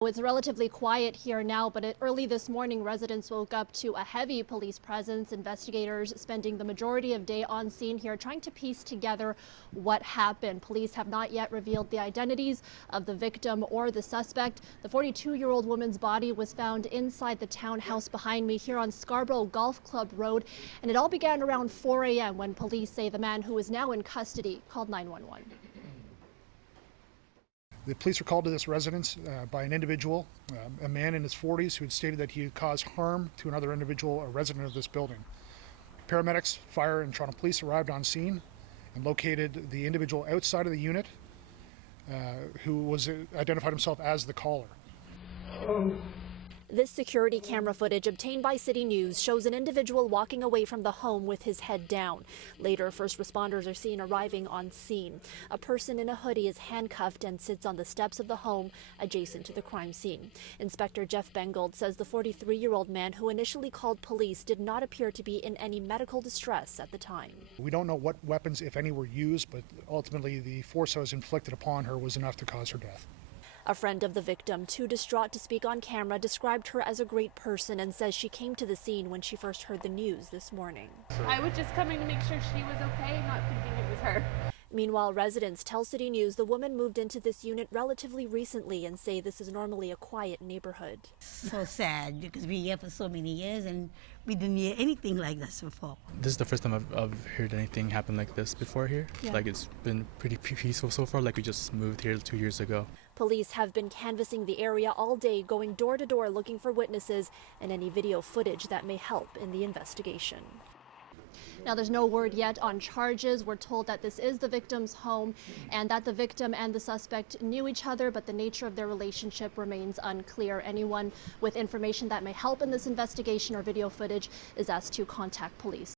It's relatively quiet here now, but early this morning, residents woke up to a heavy police presence. Investigators spending the majority of day on scene here trying to piece together what happened. Police have not yet revealed the identities of the victim or the suspect. The 42-year-old woman's body was found inside the townhouse behind me here on Scarborough Golf Club Road, and it all began around 4 a.m. when police say the man who is now in custody called 911. The police were called to this residence by an individual, a man in his 40s, who had stated that he had caused harm to another individual, a resident of this building. Paramedics, fire, and Toronto Police arrived on scene and located the individual outside of the unit, who was identified himself as the caller. This security camera footage obtained by CityNews shows an individual walking away from the home with his head down. Later, first responders are seen arriving on scene. A person in a hoodie is handcuffed and sits on the steps of the home adjacent to the crime scene. Inspector Jeff Bengold says the 43-year-old man who initially called police did not appear to be in any medical distress at the time. We don't know what weapons, if any, were used, but ultimately the force that was inflicted upon her was enough to cause her death. A friend of the victim, too distraught to speak on camera, described her as a great person and says she came to the scene when she first heard the news this morning. I was just coming to make sure she was okay, not thinking it was her. Meanwhile, residents tell CityNews the woman moved into this unit relatively recently and say this is normally a quiet neighborhood. So sad because we're here for so many years and we didn't hear anything like this before. This is the first time I've heard anything happen like this before here. Yeah. Like, it's been pretty peaceful so far, like we just moved here 2 years ago. Police have been canvassing the area all day, going door to door looking for witnesses and any video footage that may help in the investigation. Now, there's no word yet on charges. We're told that this is the victim's home and that the victim and the suspect knew each other, but the nature of their relationship remains unclear. Anyone with information that may help in this investigation or video footage is asked to contact police.